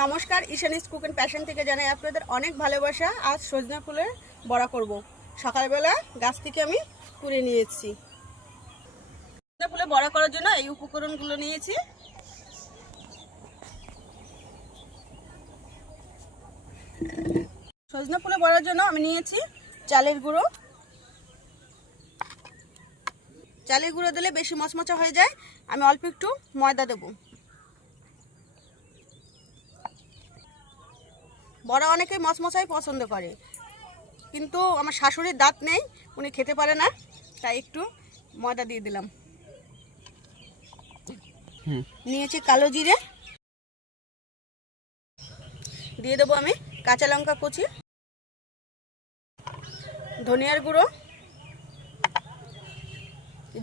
নমস্কার, ঈশানীস cook and passion থেকে জানাই আপনাদের অনেক ভালোবাসা। আজ সজনা ফুলের বড়া করব। সকালবেলা গাছ থেকে আমি কুড়ে নিয়েছি। সজনা ফুলের বড়া করার জন্য এই উপকরণগুলো নিয়েছি। সজনা ফুলের বড়ার জন্য আমি নিয়েছি চালের গুঁড়ো। চালের গুঁড়ো দিলে বেশি মচমচা হয়ে যায়। আমি অল্প একটু ময়দা দেবো। বড়া অনেকেই মচমচাই পছন্দ করে, কিন্তু আমার শাশুড়ির দাঁত নেই, উনি খেতে পারে না, তাই একটু ময়দা দিয়ে দিলাম। নিয়েছি কালো জিরে, দিয়ে দেবো আমি কাঁচা লঙ্কা কুচি, ধনিয়ার গুঁড়ো,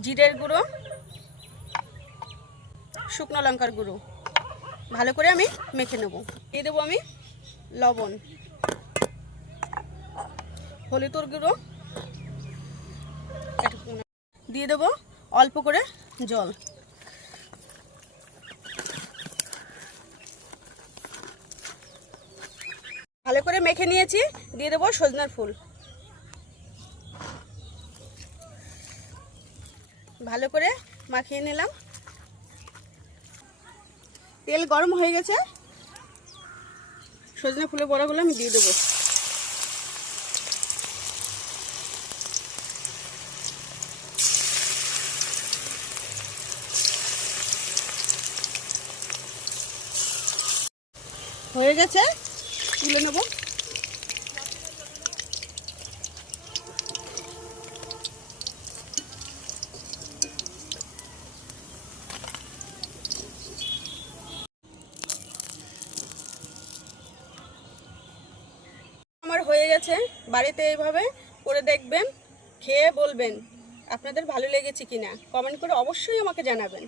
জিরের গুঁড়ো, শুকনো লঙ্কার গুঁড়ো। ভালো করে আমি মেখে নেব। দিয়ে দেবো আমি লবণ, হলুদের গুঁড়ো, দিয়ে দেবো অল্প করে জল। ভালো করে মেখে নিয়েছি। দিয়ে দেবো সজনার ফুল। ভালো করে মাখিয়ে নিলাম। তেল গরম হয়ে গেছে, সজনা ফুলের বড়াগুলো আমি দিয়ে দেবো। হয়ে গেছে, তুলে নেব। আমার হয়ে গেছে। বাড়িতে এইভাবে করে দেখবেন, খেয়ে বলবেন আপনাদের ভালো লেগেছে কিনা। কমেন্ট করে অবশ্যই আমাকে জানাবেন।